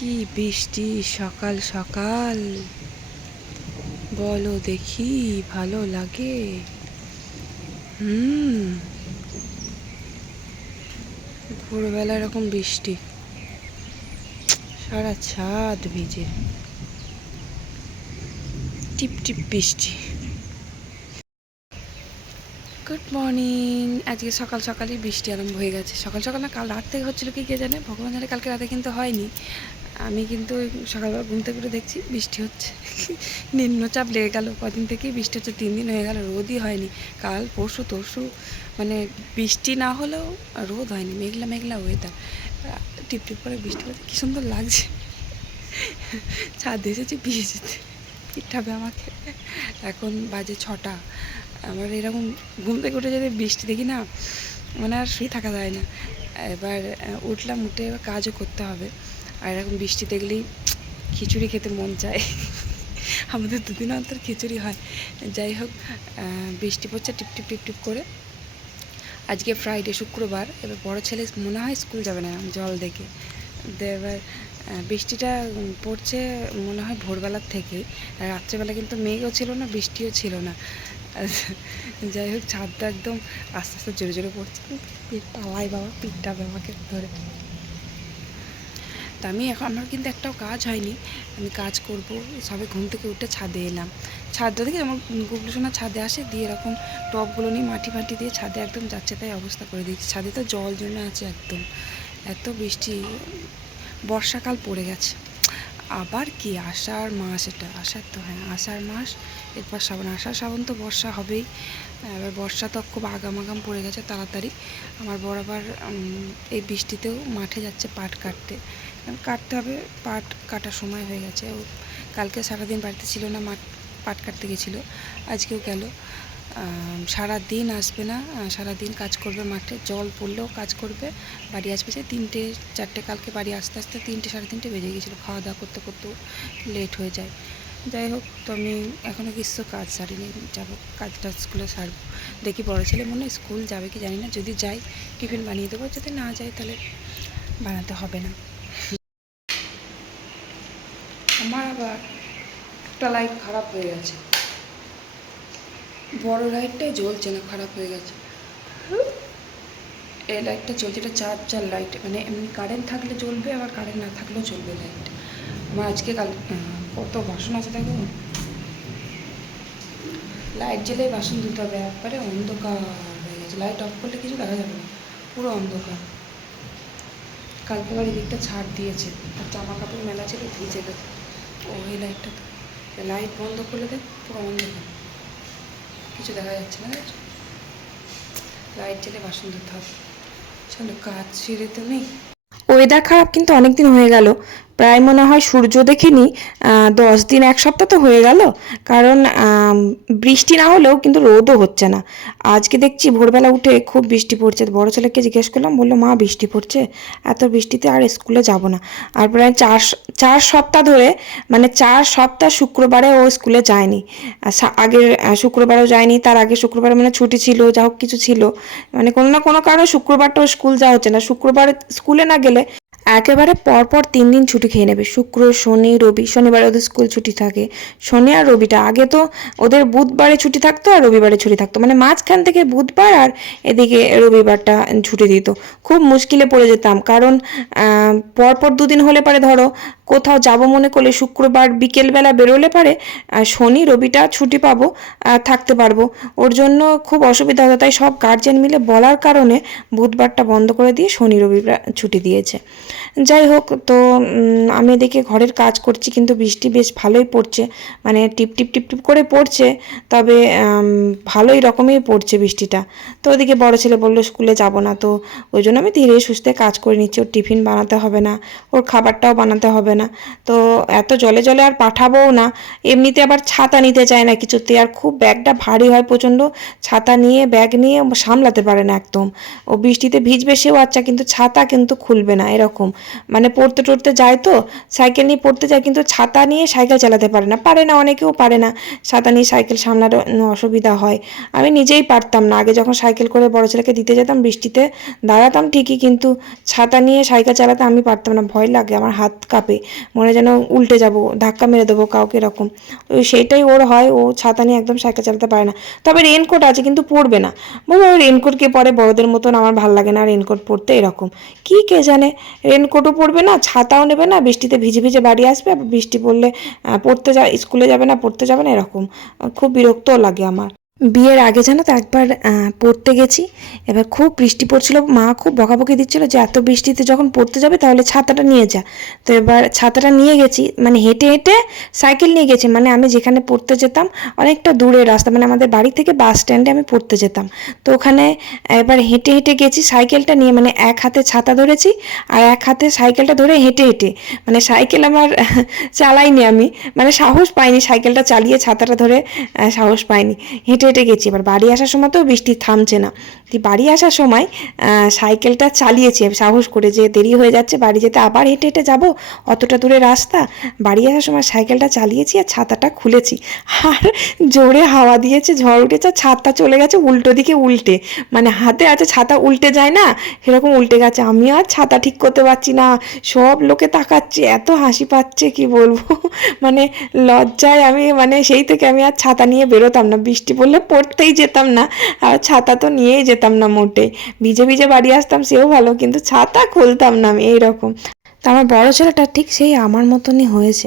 কি বৃষ্টি সকাল সকাল, বলো দেখি ভালো লাগে? ভোরবেলা এরকম বৃষ্টি, সারা ছাদ ভিজে, টিপ টিপ বৃষ্টি। Good morning. আজকে সকাল সকালই বৃষ্টি আরম্ভ হয়ে গেছে। সকাল সকাল না, কাল রাত থেকে হচ্ছিল কি কে জানে, ভগবান জানে। কালকে রাতে কিন্তু হয়নি। আমি কিন্তু সকালবেলা ঘুম থেকে উঠে দেখছি বৃষ্টি হচ্ছে। নিম্নচাপ লেগে গেল, কদিন থেকেই বৃষ্টি হচ্ছে, 3 দিন হয়ে গেল, রোদই হয়নি। কাল পরশু তরশু মানে বৃষ্টি না হলেও রোদ হয়নি, মেঘলা মেঘলা ওয়েদার, টিপ টিপ করে বৃষ্টি হচ্ছে, কী সুন্দর লাগছে। ছাদ এসেছি ভিজেতে, পিঠাবে আমাকে। এখন বাজে 6টা। আমার এরকম ঘুম থেকে উঠে যদি বৃষ্টি দেখি না, মানে আর শুয়ে থাকা যায় না। এবার উঠলাম, উঠে এবার কাজও করতে হবে। আর এরকম বৃষ্টি দেখলেই খিচুড়ি খেতে মন চায়। আমাদের 2 দিন অন্তর খিচুড়ি হয়। যাই হোক, বৃষ্টি পড়ছে টিপ টিপ টিপ টিপ করে। আজকে ফ্রাইডে, শুক্রবার। এবার বড় ছেলে মনে হয় স্কুল যাবে না জল দেখে। এবার বৃষ্টিটা পড়ছে মনে হয় ভোরবেলার থেকেই। রাত্রেবেলা কিন্তু মেঘও ছিল না, বৃষ্টিও ছিল না। যাই হোক, ছাদটা একদম আস্তে আস্তে জোরে জোরে পড়ছে। পালাই বাবা, পিঠটা বাবাকে ধরে। তা আমার কিন্তু একটাও কাজ হয়নি, আমি কাজ করব। সবে ঘুম থেকে উঠে ছাদে এলাম। ছাদটা দেখে আমার গুবলু সোনা ছাদে আসে, দিয়ে এরকম টবগুলো নিয়ে মাটি ফাটি দিয়ে ছাদে একদম যাচ্ছে তাই অবস্থা করে দিয়েছি। ছাদে তো জল জমে আছে একদম, এত বৃষ্টি। বর্ষাকাল পড়ে গেছে। আবার কি আষাঢ় মাস, এটা আষাঢ় তো, হ্যাঁ আষাঢ় মাস, এরপর শ্রাবণ। আষাঢ় শ্রাবণ তো বর্ষা হবেই। এবার বর্ষা তো খুব আগাম আগাম পড়ে গেছে তাড়াতাড়ি। আমার বরাবর এই বৃষ্টিতেও মাঠে যাচ্ছে পাট কাটতে। কাটতে হবে, পাট কাটার সময় হয়ে গেছে। ও কালকে সারাদিন বাড়িতে ছিল না, পাট কাটতে গেছিলো, আজকেও গেল। সারাদিন আসবে না, সারাদিন কাজ করবে মাঠে, জল পড়লেও কাজ করবে। বাড়ি আসবে সে 3টে 4টে, কালকে বাড়ি আস্তে আস্তে 3টে 3:30 বেজে গেছিলো। খাওয়া দাওয়া করতে করতেও লেট হয়ে যায়। যাই হোক, তো আমি এখনও কিছু কাজ সারিনি, যাবো কাজটা স্কুলে সারবো। দেখি বড়ো ছেলে মনে হয় স্কুল যাবে কি জানি না, যদি যাই টিফিন বানিয়ে দেবো, যদি না যাই তাহলে বানাতে হবে না। আমার আবার একটা লাইট খারাপ হয়ে গেছে, বড় লাইটটাই জ্বলছে না, খারাপ হয়ে গেছে। এই লাইটটা চলছে, এটা চার্জার লাইট, মানে এমনি কারেন্ট থাকলে জ্বলবে, আবার কারেন্ট না থাকলেও চলবে লাইট। আমার আজকে কাল কত বাসন আছে দেখো, লাইট জ্বেলে বাসন ধুতে হবে। একবারে অন্ধকার হয়ে গেছে, লাইট অফ করলে কিছু দেখা যাবে না, পুরো অন্ধকার। কালকে বাড়ি দিকটা ছাড় দিয়েছে, আর জামা কাপড় মেলা ছিল ভিজে গেছে। ও এই লাইটটা তো, লাইট বন্ধ করলে দেখ পুরো অন্ধকার, কিছু দেখা যাচ্ছে না। লাইট জ্বেলে বাসন ধুতে হবে। চলো কাজ সেরে তো নেই। ওয়েদার খারাপ কিন্তু অনেক দিন হয়ে গেল, প্রায় মনে হয় সূর্য দেখিনি 10 দিন, 1 সপ্তাহ তো হয়ে গেল। কারণ বৃষ্টি না হলেও কিন্তু রোদও হচ্ছে না। আজকে দেখছি ভোরবেলা উঠে খুব বৃষ্টি পড়ছে। বড় ছেলেকে জিজ্ঞেস করলাম, বললো মা বৃষ্টি পড়ছে, এত বৃষ্টিতে আর স্কুলে যাব না। আর প্রায় 4 সপ্তাহ ধরে, মানে 4 সপ্তাহ শুক্রবারে ও স্কুলে যায়নি। আগের শুক্রবারেও যায়নি, তার আগে শুক্রবারে মানে ছুটি ছিল, যা হোক কিছু ছিল, মানে কোনো না কোনো কারণে শুক্রবারটাও স্কুল যাওয়া হচ্ছে না। শুক্রবার স্কুলে না গেলে একেবারে পরপর 3 দিন ছুটি খেয়ে নেবে, শুক্র শনি রবি। শনিবারে ওদের স্কুল ছুটি থাকে, শনি আর রবিটা। আগে তো ওদের বুধবারে ছুটি থাকতো আর রবিবারে ছুটি থাকতো, মানে মাঝখান থেকে বুধবার আর এদিকে রবিবারটা ছুটি দিত। খুব মুশকিলে পড়ে যেতাম, কারণ পরপর 2 দিন হলে পারে, ধরো কোথাও যাব মনে করলে শুক্রবার বিকেলবেলা বেরোলে পারে শনি রবিটা ছুটি পাবো, থাকতে পারবো। ওর জন্য খুব অসুবিধা হতো, তাই সব গার্জেন মিলে বলার কারণে বুধবারটা বন্ধ করে দিয়ে শনি রবিবার ছুটি দিয়েছে। যাই হোক, তো আমি এদিকে ঘরের কাজ করছি, কিন্তু বৃষ্টি বেশ ভালোই পড়ছে, মানে টিপ টিপ টিপ টিপ করে পড়ছে, তবে ভালোই রকমই পড়ছে বৃষ্টিটা। তো ওদিকে বড় ছেলে বললো স্কুলে যাব না, তো ওই জন্য আমি ধীরে সুস্থে কাজ করে নিচ্ছি। ওর টিফিন বানাতে হবে না, ওর খাবারটাও বানাতে হবে না, তো এত জলে জলে আর পাঠাবোও না। এমনিতে আবার ছাতা নিতে চায় না কিছুতে, আর খুব ব্যাগটা ভারী হয় প্রচণ্ড, ছাতা নিয়ে ব্যাগ নিয়ে সামলাতে পারে না একদম। ও বৃষ্টিতে ভিজবে সেও আচ্ছা, কিন্তু ছাতা কিন্তু খুলবে না এরকম। মানে পড়তে টড়তে যায় তো, সাইকেল নিয়ে পড়তে যায়, কিন্তু ছাতা নিয়ে সাইকেল চালাতে পারে না, অনেকেও পারে না, ছাতা নিয়ে সাইকেল সামলানো অসুবিধা হয়। আমি নিজেই পারতাম না আগে, যখন সাইকেল করে বড় ছেলেকে দিতে যেতাম বৃষ্টিতে দাঁড়াতাম ঠিকই, কিন্তু ছাতা নিয়ে সাইকেল চালাতে আমি পারতাম না, ভয় লাগে, আমার হাত কাঁপে, মনে যেন উল্টে যাব, ধাক্কা মেরে দেবো কাউকে এরকম। সেইটাই ওর হয়, ও ছাতা নিয়ে একদম সাইকেল চালাতে পারে না। তবে রেনকোট আছে কিন্তু পরবে না, বলবো রেনকোট কে পরে, বড়দের মতন, আমার ভাল লাগে না রেনকোট পরতে, এরকম কি কে জানে। রেনকোটও পরবে না, ছাতাও নেবে না, বৃষ্টিতে ভিজে ভিজে বাড়ি আসবে, বৃষ্টি পড়লে পড়তে যা স্কুলে যাবে না, পড়তে যাবে না, এরকম খুব বিরক্তও লাগে আমার। বিয়ের আগে জানো তো একবার পড়তে গেছি, এবার খুব বৃষ্টি পড়ছিল, মা খুব বকাবকি দিচ্ছিল যে এত বৃষ্টিতে যখন পড়তে যাবে তাহলে ছাতাটা নিয়ে যা। তো এবার ছাতাটা নিয়ে গেছি, মানে হেঁটে হেঁটে সাইকেল নিয়ে গেছি, মানে আমি যেখানে পড়তে যেতাম অনেকটা দূরের রাস্তা, মানে আমাদের বাড়ি থেকে বাস স্ট্যান্ডে আমি পড়তে যেতাম। তো ওখানে এবার হেঁটে হেঁটে গেছি সাইকেলটা নিয়ে, মানে এক হাতে ছাতা ধরেছি আর এক হাতে সাইকেলটা ধরে হেঁটে হেঁটে, মানে সাইকেল আমার চালাইনি আমি, মানে সাহস পাইনি সাইকেলটা চালিয়ে, ছাতাটা ধরে সাহস পাইনি, হেঁটে হেঁটে গেছি। এবার বাড়ি আসার সময় তো বৃষ্টি থামছে না, বাড়ি আসার সময় সাইকেলটা চালিয়েছি সাহস করে, যে দেরি হয়ে যাচ্ছে বাড়ি যেতে, আবার হেঁটে হেঁটে যাবো অতটা দূরে রাস্তা, বাড়ি আসার সময় সাইকেলটা চালিয়েছি আর ছাতাটা খুলেছি, আর জোরে হাওয়া দিয়েছে, ঝড় উঠেছে, আর ছাতা চলে গেছে উল্টো দিকে, উল্টে, মানে হাতে আছে ছাতা উল্টে যায় না সেরকম উল্টে গেছে, আমি আর ছাতা ঠিক করতে পারছি না, সব লোকে তাকাচ্ছে, এত হাসি পাচ্ছে কি বলবো মানে লজ্জায় আমি, মানে সেই থেকে আমি আর ছাতা নিয়ে বেরোতাম না, বৃষ্টি পড়লে পড়তেই যেতাম না, আর ছাতা তো নিয়েই যেতাম না মোটেই, ভিজে ভিজে বাড়ি আসতাম সেও ভালো, কিন্তু ছাতা খুলতাম না আমি, এইরকম। তা আমার বড় ছেলেটা ঠিক সেই আমার মতনই হয়েছে।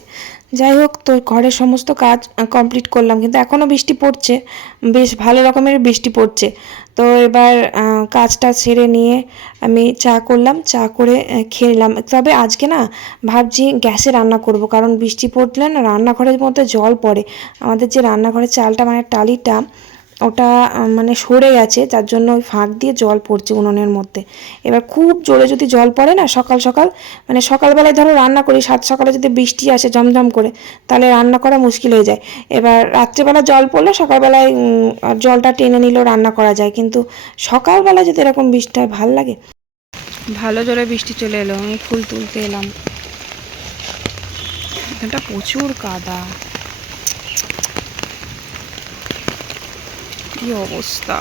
যাই হোক, তো ঘরের সমস্ত কাজ কমপ্লিট করলাম, কিন্তু এখনও বৃষ্টি পড়ছে, বেশ ভালো রকমের বৃষ্টি পড়ছে। তো এবার কাজটা সেরে নিয়ে আমি চা করলাম, চা করে খেলাম। তবে আজকে না ভাবছি গ্যাসে রান্না করব, কারণ বৃষ্টি পড়লে না রান্নাঘরের মধ্যে জল পড়ে, আমাদের যে রান্নাঘরের চালটা মানে টালিটা ওটা মানে সরে গেছে, যার জন্য ওই ফাঁক দিয়ে জল পড়ছে উনুনের মধ্যে। এবার খুব জোরে যদি জল পড়ে না সকাল সকাল, মানে সকালবেলায় ধরো রান্না করি, সাত সকালে যদি বৃষ্টি আসে ঝমঝম করে, তাহলে রান্না করা মুশকিল হয়ে যায়। এবার রাত্রেবেলা জল পড়লে সকালবেলায় জলটা টেনে নিলেও রান্না করা যায়, কিন্তু সকালবেলা যদি এরকম বৃষ্টি হয় ভাল লাগে। ভালো জোরে বৃষ্টি চলে এলো, আমি ফুল তুলতে এলাম, এখানটা প্রচুর কাদা, কি অবস্থা,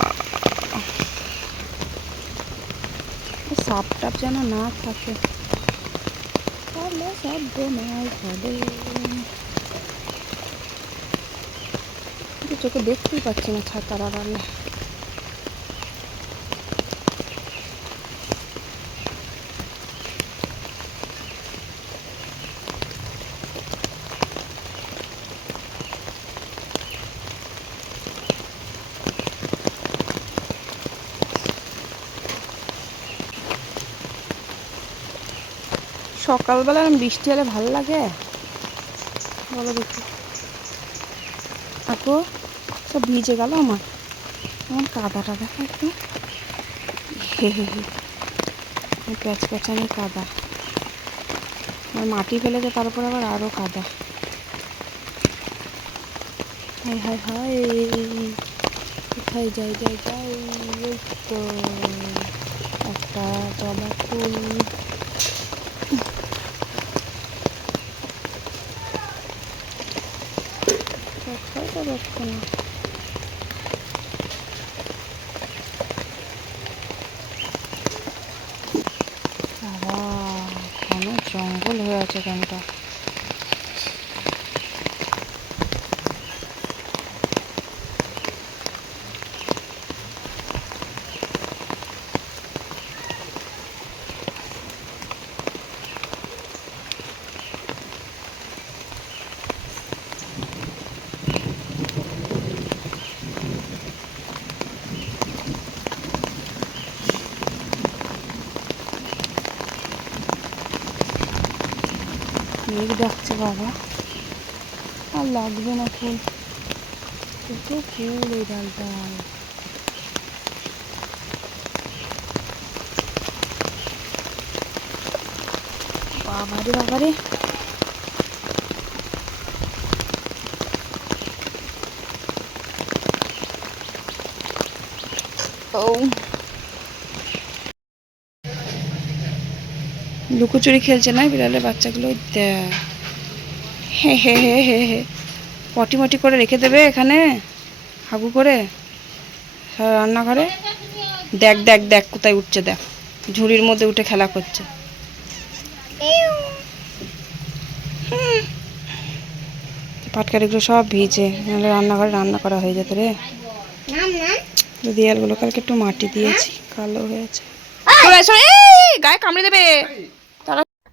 সাপ টাপ যেন না থাকে, তাহলে সব নয় হবে। চোখে দেখতেই পাচ্ছি না ছাতার আড়ালে। সকালবেলা বৃষ্টি হলে ভালো লাগে বলো দেখি, আপু সব ভিজে গেল আমার, আমার কাদাটা দেখো একটু, প্যাচ প্যাচানি কাদা, মাটি ফেলেছে তারপর আবার আরও কাদা, হাই হাই হাই, কোথায় যাই যাই যাই, ওই তো একটা জবা ফুল, দেখো না বাবা, ঘন জঙ্গল হয়ে আছে এখানটা। মেঘ ডাকছে বাবা, আর লাগবে না ফুল, কত ফুল এই ডালটায়, বাবারে বাবারে, লুকোচুরি খেলছে না বিড়ালের বাচ্চাগুলো? দেখ, হে হে হে হে হে, পটি মটি করে রেখে দেবে এখানে হাগু করে রান্নাঘরে। দেখ দেখ দেখ কোথায় উঠছে, দেখ ঝুড়ির মধ্যে উঠে খেলা করছে। পাটকারিগুলো সব ভিজে, নাহলে রান্নাঘরে রান্না করা হয়ে যেত রে। দেয়ালগুলো কালকে একটু মাটি দিয়েছি, কালো হয়েছে। গায়ে কামড়ে দেবে।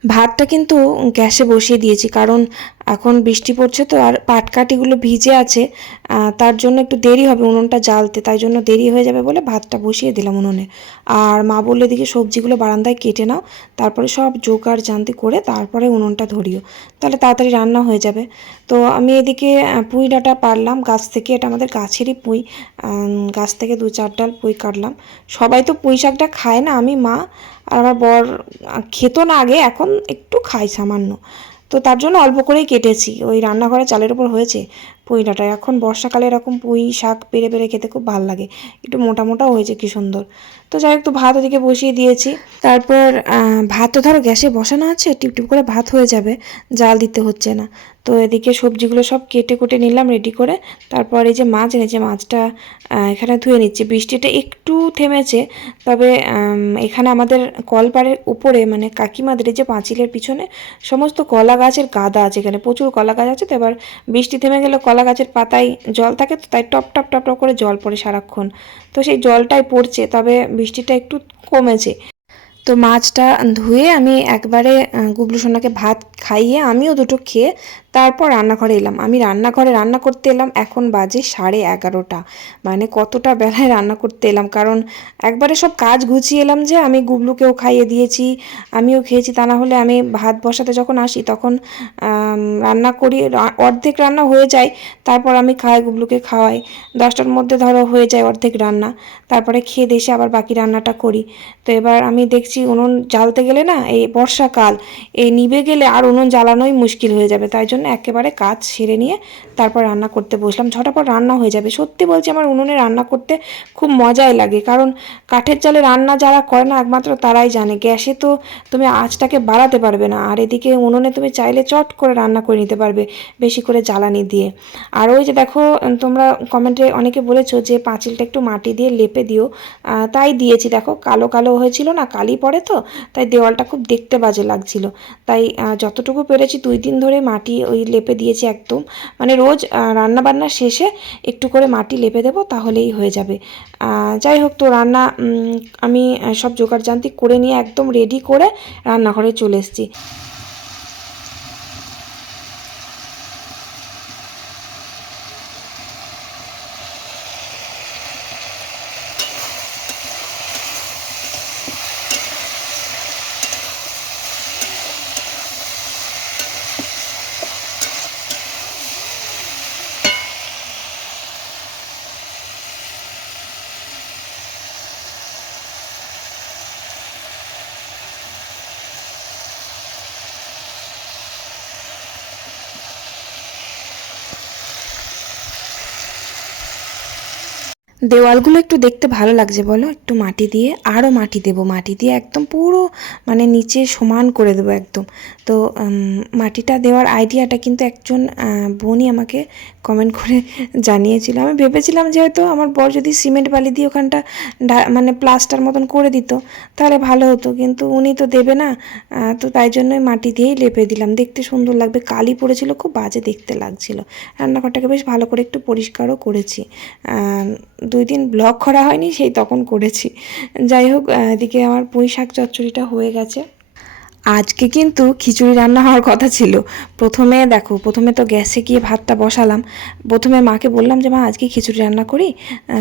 ভাতটা কিন্তু গ্যাসে বসিয়ে দিয়েছি, কারণ এখন বৃষ্টি পড়ছে তো, আর পাটকাঠিগুলো ভিজে আছে, তার জন্য একটু দেরি হবে উনুনটা জ্বালতে, তাই জন্য দেরি হয়ে যাবে বলে ভাতটা বসিয়ে দিলাম উনুনে। আর মা বললে এদিকে সবজিগুলো বারান্দায় কেটে নাও, তারপরে সব জোগাড় জান্তি করে তারপরে উনুনটা ধরিও, তাহলে তাড়াতাড়ি রান্না হয়ে যাবে। তো আমি এদিকে পুঁই ডাঁটা পারলাম গাছ থেকে, এটা আমাদের গাছেরই পুঁই, গাছ থেকে 2-4 ডাল পুঁই কাটলাম। সবাই তো পুঁই শাকটা খায় না, আমি, মা আর আমার বর খেত না আগে, এখন একটু খাই সামান্য, তো তার জন্য অল্প করেই কেটেছি। ওই রান্নাঘরে চালের উপর হয়েছে পুঁই ডাঁটা, এখন বর্ষাকালে এরকম পুঁই শাক পেরে পেরে খেতে খুব ভালো লাগে, একটু মোটা মোটাও হয়েছে কি সুন্দর। তো যাই হোক, তো ভাত ওদিকে বসিয়ে দিয়েছি। তারপর ভাত তো ধরো গ্যাসে বসানো আছে, টিপ টিপ করে ভাত হয়ে যাবে, জাল দিতে হচ্ছে না। তো এদিকে সবজিগুলো সব কেটে কুটে নিলাম রেডি করে। তারপর এই যে মাছ এনেছে, মাছটা এখানে ধুয়ে নিচ্ছি। বৃষ্টিটা একটু থেমেছে, তবে এখানে আমাদের কলপাড়ের উপরে মানে কাকিমাদের যে পাঁচিলের পিছনে সমস্ত কলা গাছের গাদা আছে, এখানে প্রচুর কলা গাছ আছে। তো এবার বৃষ্টি থেমে গেলে কলা গাছের পাতায় জল থাকে, তো তাই টপ টপ টপ টপ করে জল পড়ে সারাক্ষণ, তো সেই জলটাই পড়ছে, তবে বৃষ্টিটা একটু কমেছে। তো মাছটা ধুয়ে আমি একবারে গুবলু সোনাকে ভাত খাইয়ে আমিও দুটো খেয়ে তারপর রান্নাঘরে এলাম। আমি রান্নাঘরে রান্না করতে এলাম, এখন বাজে 11:30, মানে কতটা বেলায় রান্না করতে এলাম, কারণ একবারে সব কাজ গুছিয়ে এলাম, যে আমি গুবলুকেও খাইয়ে দিয়েছি, আমিও খেয়েছি। তা না হলে আমি ভাত বসাতে যখন আসি তখন রান্না করি, অর্ধেক রান্না হয়ে যায়, তারপর আমি খাই, গুবলুকে খাওয়াই, 10টার মধ্যে ধরো হয়ে যায় অর্ধেক রান্না, তারপরে খেয়ে দেশে আবার বাকি রান্নাটা করি। তো এবার আমি দেখছি উনুন জ্বালতে গেলে না, এই বর্ষাকাল, এই নিভে গেলে আর উনুন জ্বালানোই মুশকিল হয়ে যাবে, তাই জন্য একেবারে কাজ সেরে নিয়ে তারপর রান্না করতে বসলাম, ঝটাপট রান্না হয়ে যাবে। সত্যি বলছি, আমার উনুনে রান্না করতে খুব মজাই লাগে, কারণ কাঠের জালে রান্না যারা করে না একমাত্র তারাই জানে, গ্যাসে তো তুমি আঁচটাকে বাড়াতে পারবে না, আর এদিকে উনুনে তুমি চাইলে চট করে রান্না করে নিতে পারবে বেশি করে জ্বালানি দিয়ে। আর ওই যে দেখো, তোমরা কমেন্টে অনেকে বলেছো যে পাঁচিলটা একটু মাটি দিয়ে লেপে দিও, তাই দিয়েছি। দেখো কালো কালো হয়েছিল না, কালি পড়ে তো, তাই দেওয়ালটা খুব দেখতে বাজে লাগছিল, তাই যতটুকু পেরেছি 2 দিন ধরে মাটি ওই লেপে দিয়েছি একদম, মানে রোজ রান্না বান্না শেষে একটু করে মাটি লেপে দেবো, তাহলেই হয়ে যাবে। যাই হোক, তো রান্না আমি সব জোগাড়জান্তি করে নিয়ে একদম রেডি করে রান্নাঘরে চলে এসেছি। দেওয়ালগুলো একটু দেখতে ভালো লাগছে বলো, একটু মাটি দিয়ে, আরও মাটি দেবো, মাটি দিয়ে একদম পুরো মানে নিচে সমান করে দেবো একদম। তো মাটিটা দেওয়ার আইডিয়াটা কিন্তু একজন বোনই আমাকে কমেন্ট করে জানিয়েছিল। আমি ভেবেছিলাম যে হয়তো আমার বর যদি সিমেন্ট বালি দিয়ে ওখানটা মানে প্লাস্টার মতন করে দিত তাহলে ভালো হতো, কিন্তু উনি তো দেবে না, তো তাই জন্যই মাটি দিয়েই লেপে দিলাম, দেখতে সুন্দর লাগবে। কালি পড়েছিল, খুব বাজে দেখতে লাগছিল। রান্নাঘরটাকে বেশ ভালো করে একটু পরিষ্কারও করেছি, 2 দিন ব্লগ করা হয়নি, সেই তখন করেছি। যাই হোক, এদিকে আমার পুঁই শাক চচ্চড়িটা হয়ে গেছে। আজকে কিন্তু খিচুড়ি রান্না হওয়ার কথা ছিল। প্রথমে তো গ্যাসে গিয়ে ভাতটা বসালাম। প্রথমে মাকে বললাম যে মা আজকে খিচুড়ি রান্না করি,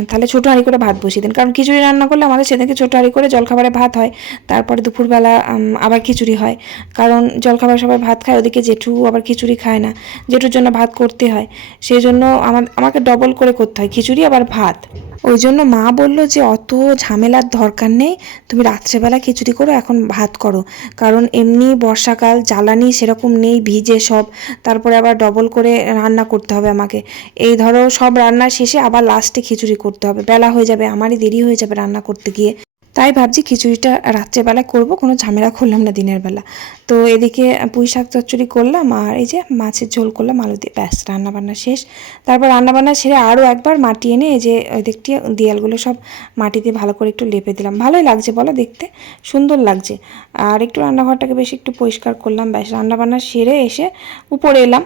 তাহলে ছোটো হাঁড়ি করে ভাত বসিয়ে দিন, কারণ খিচুড়ি রান্না করলে আমাদের সেদিনকে ছোটো হাঁড়ি করে জলখাবারে ভাত হয়, তারপরে দুপুরবেলা আবার খিচুড়ি হয়, কারণ জলখাবার সবাই ভাত খায়, ওদিকে জেঠু আবার খিচুড়ি খায় না, জেঠুর জন্য ভাত করতে হয়, সেই জন্য আমাকে ডবল করে করতে হয়, খিচুড়ি আবার ভাত। ওই জন্য মা বলল যে অত ঝামেলার দরকার নেই, তুমি রাত্রেবেলা খিচুড়ি করো, এখন ভাত করো, কারণ এমনি বর্ষাকাল, জ্বালানি সেরকম নেই, ভিজে সব, তারপরে আবার ডবল করে রান্না করতে হবে আমাকে, এই ধরো সব রান্না শেষে আবার লাস্টে খিচুড়ি করতে হবে, বেলা হয়ে যাবে, আমারই দেরি হয়ে যাবে রান্না করতে গিয়ে। তাই ভাবছি খিচুড়িটা রাত্রেবেলা করব, কোনো ঝামেলা করলাম না দিনের বেলা। তো এদিকে পুঁই শাক চচ্চড়ি করলাম, আর এই যে মাছের ঝোল করলাম আলু দিয়ে, ব্যাস রান্নাবান্না শেষ। তারপর রান্নাবান্না সেরে আরও একবার মাটি এনে এই যে ওই দিকটি দেয়ালগুলো সব মাটি দিয়ে ভালো করে একটু লেপে দিলাম। ভালোই লাগছে বলো, দেখতে সুন্দর লাগছে। আর একটু রান্নাঘরটাকে বেশি একটু পরিষ্কার করলাম, ব্যাস রান্নাবান্না সেরে এসে উপরে এলাম।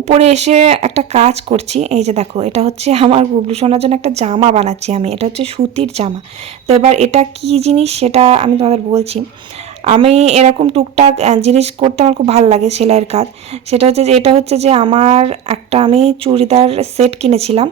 উপরে এসে একটা কাজ করছি, এই যে দেখো এটা হচ্ছে আমার গুবলু সোনার জন্য একটা জামা বানাচ্ছি আমি, এটা হচ্ছে সুতির জামা। তো এবার এটা কি জিনিস সেটা আমি তোমাদের বলছি। আমি এরকম টুকটাক জিনিস করতে আমার খুব ভালো লাগে, সেলাইয়ের কাজ। সেটা হচ্ছে যে এটা হচ্ছে যে আমার একটা আমি চুড়িদার সেট কিনেছিলাম,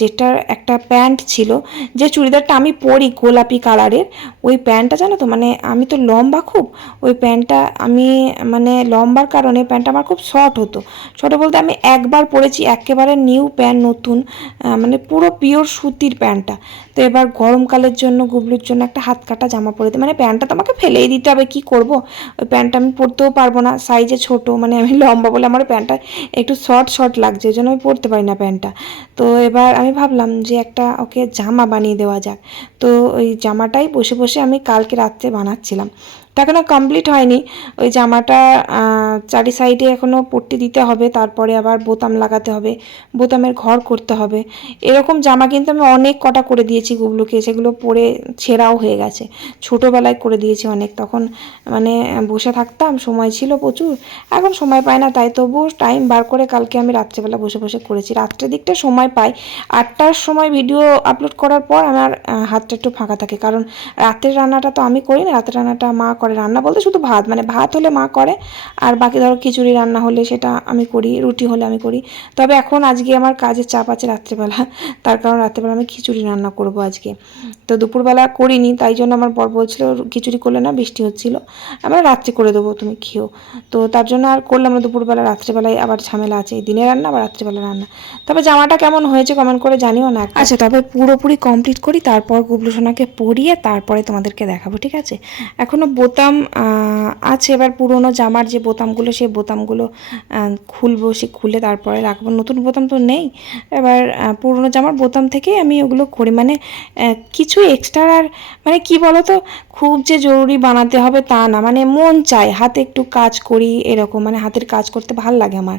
যেটার একটা প্যান্ট ছিল, যে চুড়িদারটা আমি পরি গোলাপি কালারের। ওই প্যান্টটা জানো তো, মানে আমি তো লম্বা খুব, ওই প্যান্টটা আমি মানে লম্বার কারণে প্যান্টটা আমার খুব শর্ট হতো। শর্ট বলতে আমি একবার পরেছি একেবারে নিউ প্যান্ট, নতুন, মানে পুরো পিওর সুতির প্যান্টটা। তো এবার গরমকালের জন্য গুবলুর জন্য একটা হাত কাটা জামা পরে দিই, মানে প্যান্টটা তো আমাকে ফেলেই দিতে হবে, কী করবো। ওই প্যান্টটা আমি পরতেও পারবো না, সাইজে ছোটো, মানে আমি লম্বা বলে আমার প্যান্টটা একটু শর্ট শর্ট লাগছে, ওই জন্য আমি পরতে পারি না প্যান্টটা। তো এবার আমি ভাবলাম যে একটা ওকে জামা বানিয়ে দেওয়া যাক। তো ওই জামাটাই বসে বসে আমি কালকে রাত্রে বানাচ্ছিলাম। তা এখনও কমপ্লিট হয়নি। ওই জামাটা চারি সাইডে এখনও পট্টি দিতে হবে, তারপরে আবার বোতাম লাগাতে হবে, বোতামের ঘর করতে হবে। এরকম জামা কিন্তু আমি অনেক কটা করে দিয়েছি গুবলুকে, সেগুলো পরে ছেঁড়াও হয়ে গেছে। ছোটোবেলায় করে দিয়েছি অনেক, তখন মানে বসে থাকতাম, সময় ছিল প্রচুর। এখন সময় পাই না, তাই তবুও টাইম বার করে কালকে আমি রাত্রেবেলা বসে বসে করেছি। রাত্রের দিকটা সময় পাই, 8টার সময় ভিডিও আপলোড করার পর আমার হাতটা একটু ফাঁকা থাকে, কারণ রাতের রান্নাটা তো আমি করি না, রাতের রান্নাটা মা করে। রান্না বলতে শুধু ভাত, মানে ভাত হলে মা করে, আর বাকি ধরো খিচুড়ি রান্না হলে সেটা আমি করি, রুটি হলে আমি করি। তবে এখন আজকে আমার কাজের চাপ আছে রাত্রেবেলা, তার কারণ রাত্রেবেলা আমি খিচুড়ি রান্না করব আজকে। তো দুপুরবেলা করিনি, তাই জন্য আমার বর বলছিল খিচুড়ি করলে না, বৃষ্টি হচ্ছিল, আমরা রাত্রে করে দেবো, তুমি খেও। তো তার জন্য আর করলাম না দুপুরবেলা, রাত্রেবেলায় আবার ঝামেলা আছে, দিনে রান্না আবার রাত্রেবেলা রান্না। তবে জামাটা কেমন হয়েছে কমেন্ট করে জানিও না। আচ্ছা, তবে পুরোপুরি কমপ্লিট করি, তারপর গুবলু সোনাকে পরিয়ে তারপরে তোমাদেরকে দেখাবো, ঠিক আছে? এখনও বোতাম আছে, এবার পুরোনো জামার যে বোতামগুলো, সেই বোতামগুলো খুলবো, সে খুলে তারপরে রাখবো, নতুন বোতাম তো নেই। এবার পুরোনো জামার বোতাম থেকেই আমি ওগুলো করি, মানে কিছু এক্সট্রা আর মানে কি বলো তো, খুব যে জরুরি বানাতে হবে তা না, মানে মন চায় হাতে একটু কাজ করি এরকম, মানে হাতের কাজ করতে ভাল লাগে আমার।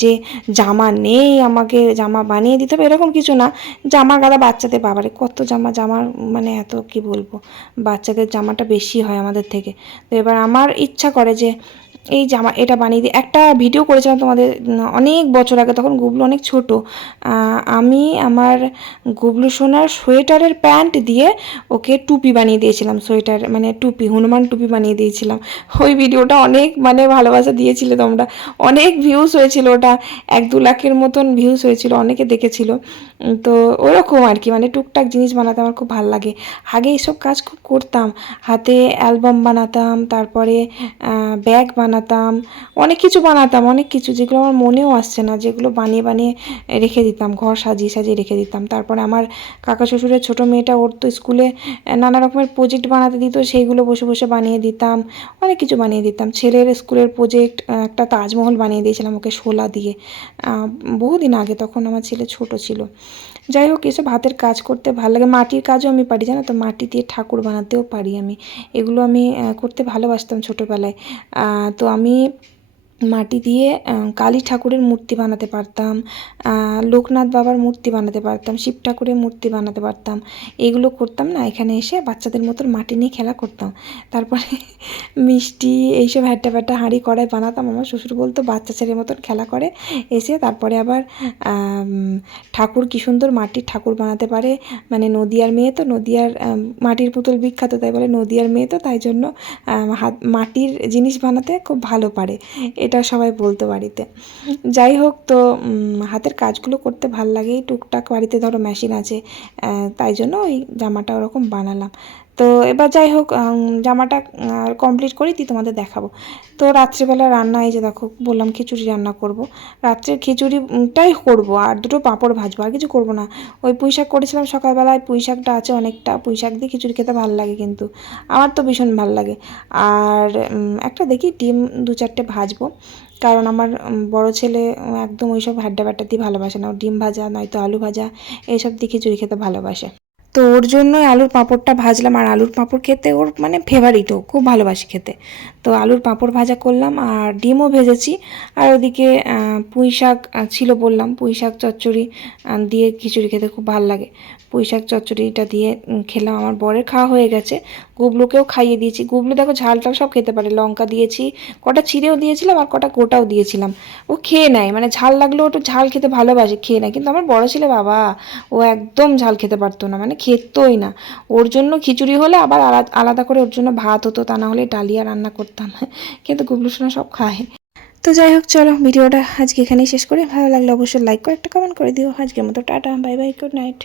যে জামা নেই আমাকে জামা বানিয়ে দিতে হবে এরকম কিছু না। জামা গাদা বাচ্চাদের, বাবারে কত জামার মানে এত কি বলবো, বাচ্চাদের জামাটা বেশি হয় আমাদের থেকে। তো এবার আমার ইচ্ছা করে যে এই জামা এটা বানিয়ে দিই। একটা ভিডিও করেছিলাম তোমাদের অনেক বছর আগে, তখন গুবলু অনেক ছোট। আমি আমার গুবলু সোনার সোয়েটারের প্যান্ট দিয়ে ওকে টুপি বানিয়ে দিয়েছিলাম, সোয়েটার মানে টুপি, হনুমান টুপি বানিয়ে দিয়েছিলাম। ওই ভিডিওটা অনেক মানে ভালোবাসা দিয়েছিলে তোমরা, অনেক ভিউজ হয়েছিল, ওটা 1-2 লাখের মতন ভিউজ হয়েছিল, অনেকে দেখেছিল। তো ওরকম আর কি, মানে টুকটাক জিনিস বানাতে আমার খুব ভালো লাগে। আগে এইসব কাজ খুব করতাম, হাতে অ্যালবাম বানাতাম, তারপরে ব্যাগ বানাতাম, অনেক কিছু বানাতাম, অনেক কিছু যেগুলো আমার মনেও আসছে না, যেগুলো বানিয়ে বানিয়ে রেখে দিতাম, ঘর সাজিয়ে সাজিয়ে রেখে দিতাম। তারপরে আমার কাকা শ্বশুরের ছোটো মেয়েটা, ওর তো স্কুলে নানা রকমের প্রজেক্ট বানাতে দিত, সেইগুলো বসে বসে বানিয়ে দিতাম, অনেক কিছু বানিয়ে দিতাম। ছেলের স্কুলের প্রজেক্ট একটা তাজমহল বানিয়ে দিয়েছিলাম ওকে শোলা দিয়ে, বহুদিন আগে, তখন আমার ছেলে ছোট ছিল। যাই হোক, এসব হাতের কাজ করতে ভালো লাগে। মাটির কাজও আমি পারি, জানো তো, মাটি দিয়ে ঠাকুর বানাতেও পারি আমি। এগুলো আমি করতে ভালোবাসতাম ছোটোবেলায়। তো আমি মাটি দিয়ে কালী ঠাকুরের মূর্তি বানাতে পারতাম, লোকনাথ বাবার মূর্তি বানাতে পারতাম, শিব ঠাকুরের মূর্তি বানাতে পারতাম। এগুলো করতাম না, এখানে এসে বাচ্চাদের মতন মাটি নিয়ে খেলা করতাম। তারপরে মিষ্টি এইসব হ্যাট্টা ফ্যাট্টা হাঁড়ি কড়াই বানাতাম। আমার শ্বশুর বলতো বাচ্চা ছেলের মতন খেলা করে এসে। তারপরে আবার ঠাকুর, কী সুন্দর মাটির ঠাকুর বানাতে পারে, মানে নদিয়ার মেয়ে তো, নদিয়ার মাটির পুতুল বিখ্যাত, তাই বলে নদিয়ার মেয়ে তো, তাই জন্য মাটির জিনিস বানাতে খুব ভালো পারে, এটা সবাই বলতো বাড়িতে। যাই হোক, তো হাতের কাজগুলো করতে ভাল লাগে। টুকটাক বাড়িতে ধরো মেশিন আছে, তাই জন্য ওই জামাটা ওরকম বানালাম। তো এবার যাই হোক, জামাটা কমপ্লিট করি দিয়ে তোমাদের দেখাবো। তো রাত্রিবেলা রান্না, এই যে দেখো বললাম খিচুড়ি রান্না করব, রাত্রের খিচুড়িটাই করব, আর 2টো পাঁপড় ভাজবো, আর কিছু করবো না। ওই পুঁই শাক করেছিলাম সকালবেলায়, পুঁই শাকটা আছে অনেকটা, পুঁই শাক দিয়ে খিচুড়ি খেতে ভালো লাগে, কিন্তু আমার তো ভীষণ ভালো লাগে। আর একটা দেখি ডিম 2-4টে ভাজবো, কারণ আমার বড় ছেলে একদম ওইসব হ্যাড্ডা ব্যাট্টা দিয়ে ভালোবাসে না, ডিম ভাজা নয়তো আলু ভাজা এইসব দিয়ে খিচুড়ি খেতে ভালোবাসে। তো ওর জন্যই আলুর পাঁপড়টা ভাজলাম। আর আলুর পাঁপড় খেতে ওর মানে ফেভারিটও, খুব ভালোবাসি খেতে। তো আলুর পাঁপড় ভাজা করলাম আর ডিমও ভেজেছি। আর ওদিকে পুঁই শাক ছিল বললাম, পুঁই শাক চচ্চড়ি দিয়ে খিচুড়ি খেতে খুব ভালো লাগে। পুঁই শাক চচ্চড়িটা দিয়ে খেলাম। আমার বরের খাওয়া হয়ে গেছে, গুবলুকেও খাইয়ে দিয়েছি। গুবলু দেখো ঝাল টাল সব খেতে পারে, লঙ্কা দিয়েছি, কটা চিড়েও দিয়েছিলাম আর কটা গোটাও দিয়েছিলাম। ও খেয়ে নেয়, মানে ঝাল লাগলেও একটু ঝাল খেতে ভালোবাসে, খেয়ে নেয়। কিন্তু আমার বড় ছেলে বাবা, ও একদম ঝাল খেতে পারতো না, মানে খেতই না। ওর জন্য খিচুড়ি হলে আবার আলাদা করে ওর জন্য ভাত হতো, তা না হলে ডালিয়া রান্না করতাম। কিন্তু গুবলু সোনা সব খায়। তো যাই হোক, চলো ভিডিওটা আজকে এখানেই শেষ করি। ভালো লাগলে অবশ্যই লাইক করে একটা কমেন্ট করে দিও। আজকের মতো tata, bye bye, good night.